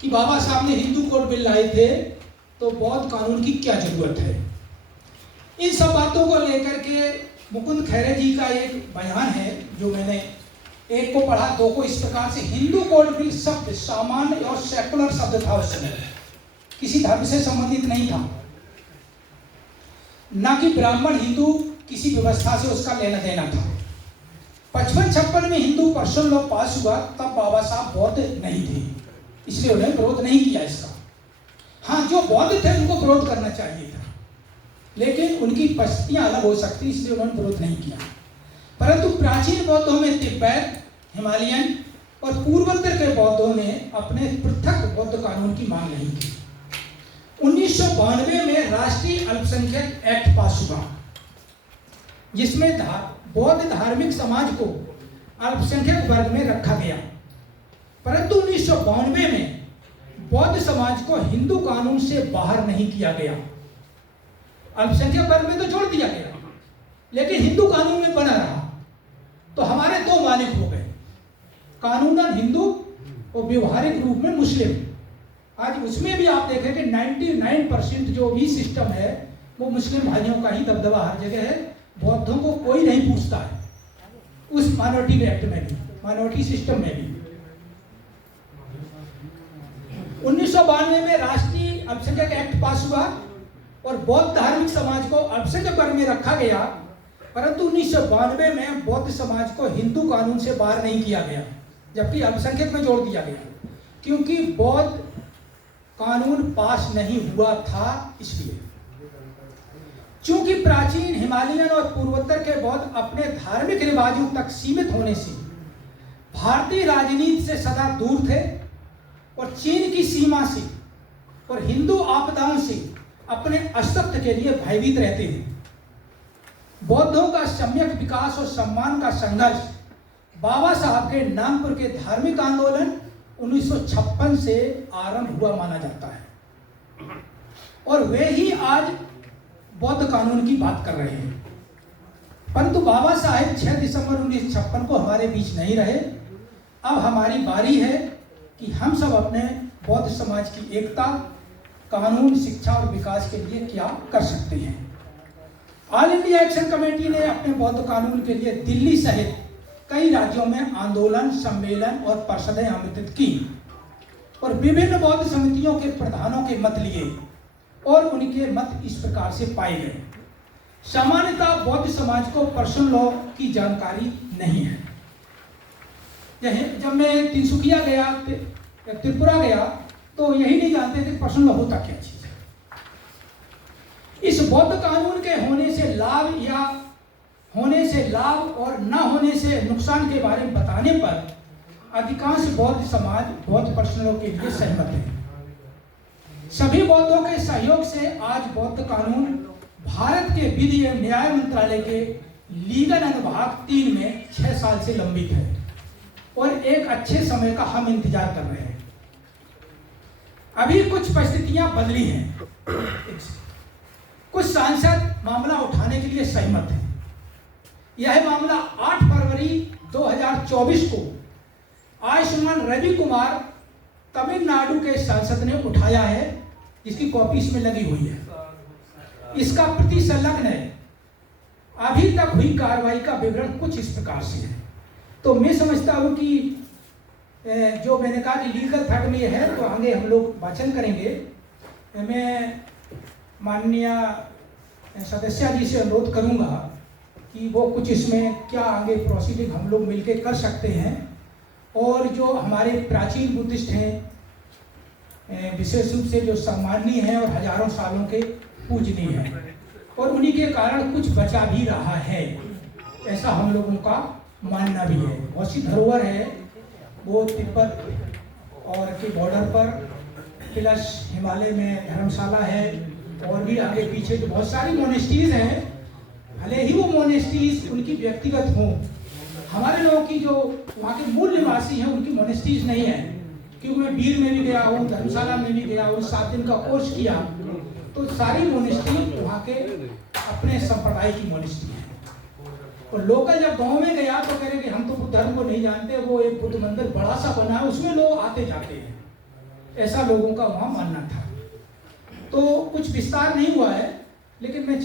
कि बाबा साहब ने हिंदू कोड बिल लाए थे तो बौद्ध कानून की क्या जरूरत है। इन सब बातों को लेकर के मुकुंद खैरे जी का एक बयान है जो मैंने एक को पढ़ा, दो को इस प्रकार से। हिंदू कोड बिल शब्द सामान्य और सेकुलर शब्द था उस समय, किसी धर्म से संबंधित नहीं था, ना कि ब्राह्मण हिंदू किसी व्यवस्था से उसका लेना देना था। 55-56 में हिंदू पर्सनल लॉ पास हुआ, तब बाबा साहब बौद्ध नहीं थे, इसलिए उन्होंने विरोध नहीं किया इसका। हाँ, जो बौद्ध थे उनको विरोध करना चाहिए था, लेकिन उनकी परिस्थितियां अलग हो सकती, इसलिए उन्होंने विरोध नहीं किया। परंतु प्राचीन बौद्धों में तिब्बत, हिमालयन और पूर्वोत्तर के बौद्धों ने अपने पृथक बौद्ध कानून की मांग नहीं की। 1992 में राष्ट्रीय अल्पसंख्यक एक्ट पास हुआ, जिसमें बौद्ध धार्मिक समाज को अल्पसंख्यक वर्ग में रखा गया। परंतु 1992 में बौद्ध समाज को हिंदू कानून से बाहर नहीं किया गया। अल्पसंख्यक वर्ग में तो जोड़ दिया गया, लेकिन हिंदू कानून में बना रहा। तो हमारे दो मालिक हो गए, कानूनन हिंदू और व्यवहारिक रूप में मुस्लिम। आज उसमें भी आप देखें कि 99% जो भी सिस्टम है वो मुस्लिम भाइयों का ही दबदबा हर जगह है। बौद्धों को कोई नहीं पूछता है, उस माइनॉरिटी एक्ट में भी, माइनॉरिटी सिस्टम में भी। 1992 में राष्ट्रीय अल्पसंख्यक एक्ट पास हुआ और बौद्ध धार्मिक समाज को अल्पसंख्यक वर्ग में रखा गया। परंतु 1992 में बौद्ध समाज को हिंदू कानून से बाहर नहीं किया गया, जबकि अल्पसंख्यक में जोड़ दिया गया, क्योंकि बौद्ध कानून पास नहीं हुआ था। इसलिए चूंकि प्राचीन हिमालयन और पूर्वोत्तर के बौद्ध अपने धार्मिक रिवाजों तक सीमित होने से भारतीय राजनीति से सदा दूर थे और चीन की सीमा से और हिंदू आपदाओं से अपने अस्तित्व के लिए भयभीत रहते थे। बौद्धों का सम्यक विकास और सम्मान का संघर्ष बाबा साहब के नागपुर के धार्मिक आंदोलन 1956 से आरंभ हुआ माना जाता है, और वे ही आज बौद्ध कानून की बात कर रहे हैं। परंतु बाबा साहेब 6 दिसंबर 1956 को हमारे बीच नहीं रहे। अब हमारी बारी है कि हम सब अपने बौद्ध समाज की एकता, कानून, शिक्षा और विकास के लिए क्या कर सकते हैं। ऑल इंडिया एक्शन कमेटी ने अपने बौद्ध कानून के लिए दिल्ली सहित कई राज्यों में आंदोलन, सम्मेलन और परिषदें आमंत्रित की और विभिन्न बौद्ध समितियों के प्रधानों के मत लिए, और उनके मत इस प्रकार से पाए गए। सामान्यतः बौद्ध समाज को पर्सनल लॉ की जानकारी नहीं है। जब मैं तिनसुकिया गया, त्रिपुरा गया, तो यही नहीं जानते थे पर्सनल लॉ होता क्या चीज है। इस बौद्ध कानून के होने से लाभ या होने से लाभ और न होने से नुकसान के बारे में बताने पर अधिकांश बौद्ध समाज बौद्ध पर्सनल लॉ के लिए सहमत है। सभी बौद्धों के सहयोग से आज बौद्ध कानून भारत के विधि एवं न्याय मंत्रालय के लीगल अनुभाग 3 में 6 साल से लंबित है, और एक अच्छे समय का हम इंतजार कर रहे हैं। अभी कुछ परिस्थितियां बदली हैं। कुछ सांसद मामला उठाने के लिए सहमत हैं। यह मामला 8 फरवरी 2024 को आयुष्मान रवि कुमार तमिलनाडु के सांसद ने उठाया है, जिसकी कॉपी इसमें लगी हुई है। इसका प्रति संलग्न है। अभी तक हुई कार्रवाई का विवरण कुछ इस प्रकार से है। तो मैं समझता हूं कि जो मैंने कहा कि लीगल थर्ड में है, तो आगे हम लोग वाचन करेंगे। मैं माननीय सदस्य जी से अनुरोध करूंगा कि वो कुछ इसमें क्या आगे प्रोसीडिंग हम लोग मिलकर कर सकते हैं, और जो हमारे प्राचीन बुद्धिस्ट हैं, विशेष रूप से जो सम्माननीय हैं और हजारों सालों के पूजनीय हैं, और उन्हीं के कारण कुछ बचा भी रहा है, ऐसा हम लोगों का मानना भी है। बहुत सी धरोहर है, वो तिब्बत और के बॉर्डर पर, प्लस हिमालय में धर्मशाला है, और भी आगे पीछे तो बहुत सारी मोनेस्ट्रीज हैं। भले ही वो मोनेस्ट्रीज उनकी व्यक्तिगत हों, हमारे लोगों की जो वहाँ के मूल निवासी हैं उनकी मोनेस्ट्रीज नहीं है। क्योंकि मैं बीर में भी गया हूँ, धर्मशाला में भी गया हूँ, 7 दिन का कोर्स किया, तो सारी मोनेस्ट्री वहाँ के अपने संप्रदाय की मोनेस्ट्री है। और लोकल जब गांव में गया तो कह रहे कि हम तो बुद्ध धर्म को नहीं जानते, वो एक बुद्ध मंदिर बड़ा सा बना है, उसमें लोग आते जाते हैं। ऐसा लोगों का वहाँ मानना था। तो कुछ विस्तार नहीं हुआ है, लेकिन मैं